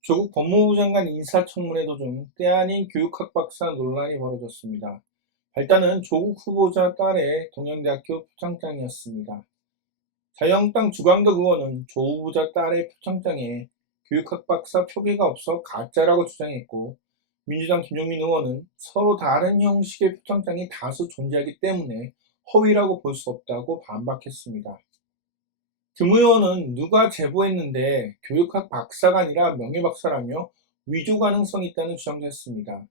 조국 법무부 장관 인사청문회 도중 때 아닌 교육학 박사 논란이 벌어졌습니다. 발단은 조국 후보자 딸의 동양대학교 표창장이었습니다. 자유한국당 주광덕 의원은 조 후보자 딸의 표창장에 교육학 박사 표기가 없어 가짜라고 주장했고, 민주당 김종민 의원은 서로 다른 형식의 표창장이 다수 존재하기 때문에 허위라고 볼 수 없다고 반박했습니다. 김 의원은 누가 제보했는데 교육학 박사가 아니라 명예박사라며 위조 가능성이 있다는 주장도 했습니다.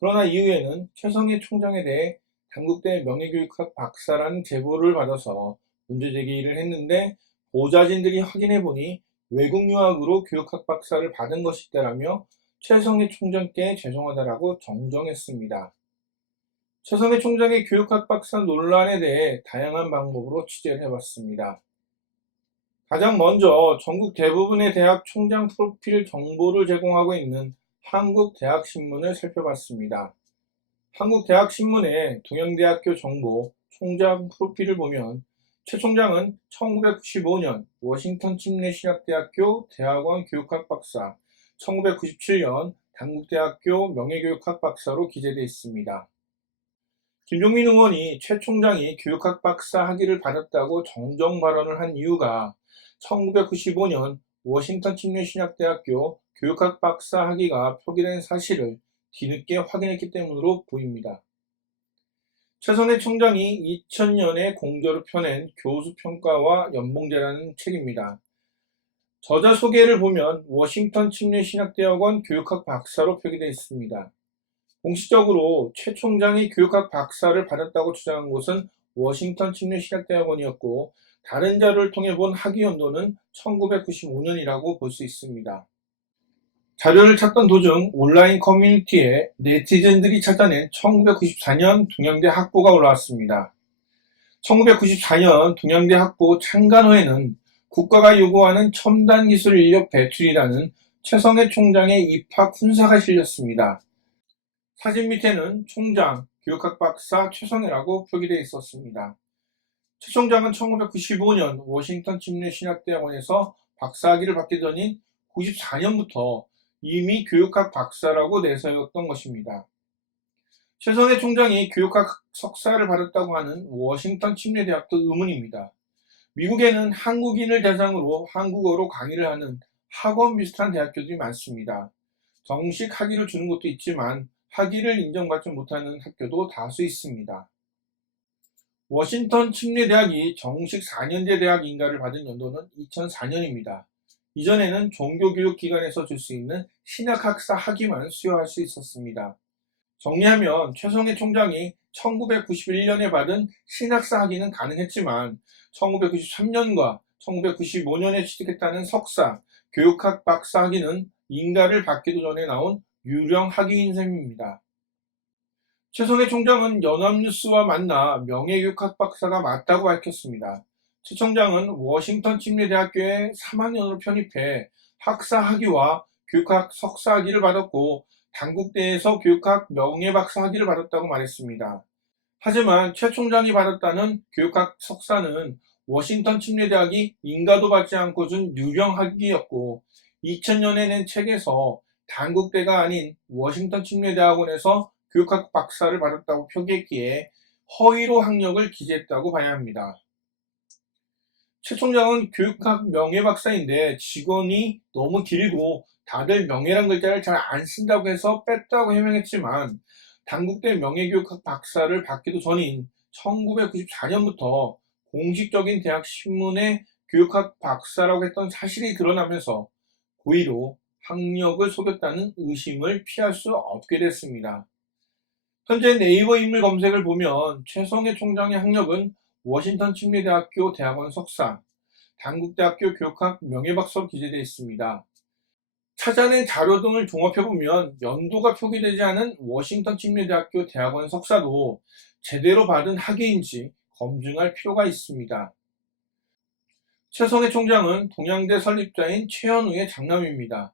그러나 이후에는 최성해 총장에 대해 단국대 명예교육학 박사라는 제보를 받아서 문제제기를 했는데, 보좌진들이 확인해보니 외국 유학으로 교육학 박사를 받은 것이다라며 최성해 총장께 죄송하다라고 정정했습니다. 최성해 총장의 교육학 박사 논란에 대해 다양한 방법으로 취재를 해봤습니다. 가장 먼저 전국 대부분의 대학 총장 프로필 정보를 제공하고 있는 한국대학신문을 살펴봤습니다. 한국대학신문의 동양대학교 정보 총장 프로필을 보면 최 총장은 1995년 워싱턴 침례신학대학교 대학원 교육학 박사, 1997년 단국대학교 명예교육학 박사로 기재되어 있습니다. 김종민 의원이 최 총장이 교육학 박사 학위를 받았다고 정정 발언을 한 이유가 1995년 워싱턴 침례신학대학교 교육학 박사 학위가 표기된 사실을 뒤늦게 확인했기 때문으로 보입니다. 최성해 총장이 2000년에 공저로 펴낸 교수평가와 연봉제라는 책입니다. 저자 소개를 보면 워싱턴 침례신학대학원 교육학 박사로 표기되어 있습니다. 공식적으로 최 총장이 교육학 박사를 받았다고 주장한 곳은 워싱턴 침례신학대학원이었고, 다른 자료를 통해 본 학위 연도는 1995년이라고 볼 수 있습니다. 자료를 찾던 도중 온라인 커뮤니티에 네티즌들이 찾아낸 1994년 동양대 학부가 올라왔습니다. 1994년 동양대 학부 창간호에는 국가가 요구하는 첨단 기술 인력 배출이라는 최성해 총장의 입학 훈사가 실렸습니다. 사진 밑에는 총장, 교육학 박사 최성해라고 표기되어 있었습니다. 최 총장은 1995년 워싱턴 침례신학대학원에서 박사학위를 받기 전인 94년부터 이미 교육학 박사라고 내세웠던 것입니다. 최성해 총장이 교육학 석사를 받았다고 하는 워싱턴 침례대학도 의문입니다. 미국에는 한국인을 대상으로 한국어로 강의를 하는 학원 비슷한 대학교들이 많습니다. 정식 학위를 주는 곳도 있지만 학위를 인정받지 못하는 학교도 다수 있습니다. 워싱턴 침례대학이 정식 4년제 대학 인가를 받은 연도는 2004년입니다. 이전에는 종교교육기관에서 줄 수 있는 신학학사 학위만 수여할 수 있었습니다. 정리하면 최성해 총장이 1991년에 받은 신학사 학위는 가능했지만 1993년과 1995년에 취득했다는 석사, 교육학 박사 학위는 인가를 받기도 전에 나온 유령 학위인 셈입니다. 최성해 총장은 연합뉴스와 만나 명예교육학 박사가 맞다고 밝혔습니다. 최 총장은 워싱턴 침례대학교에 3학년으로 편입해 학사 학위와 교육학 석사 학위를 받았고, 단국대에서 교육학 명예박사 학위를 받았다고 말했습니다. 하지만 최 총장이 받았다는 교육학 석사는 워싱턴 침례대학이 인가도 받지 않고 준 유령 학위였고, 2000년에 낸 책에서 단국대가 아닌 워싱턴 침례대학원에서 교육학 박사를 받았다고 표기했기에 허위로 학력을 기재했다고 봐야 합니다. 최 총장은 교육학 명예박사인데 직원이 너무 길고 다들 명예란 글자를 잘 안 쓴다고 해서 뺐다고 해명했지만, 단국대 명예교육학 박사를 받기도 전인 1994년부터 공식적인 대학 신문에 교육학 박사라고 했던 사실이 드러나면서 고의로 학력을 속였다는 의심을 피할 수 없게 됐습니다. 현재 네이버 인물 검색을 보면 최성해 총장의 학력은 워싱턴 침례대학교 대학원 석사, 단국대학교 교육학 명예박사로 기재되어 있습니다. 찾아낸 자료 등을 종합해보면 연도가 표기되지 않은 워싱턴 침례대학교 대학원 석사도 제대로 받은 학위인지 검증할 필요가 있습니다. 최성해 총장은 동양대 설립자인 최현우의 장남입니다.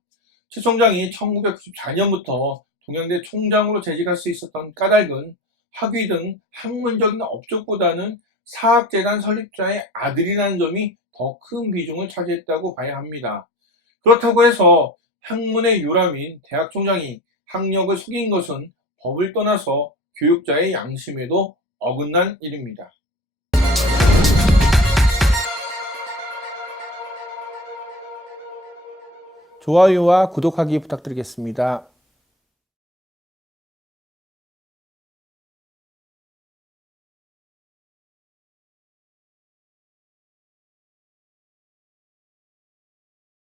최 총장이 1994년부터 동양대 총장으로 재직할 수 있었던 까닭은 학위 등 학문적인 업적보다는 사학재단 설립자의 아들이라는 점이 더 큰 비중을 차지했다고 봐야 합니다. 그렇다고 해서 학문의 요람인 대학 총장이 학력을 속인 것은 법을 떠나서 교육자의 양심에도 어긋난 일입니다. 좋아요와 구독하기 부탁드리겠습니다.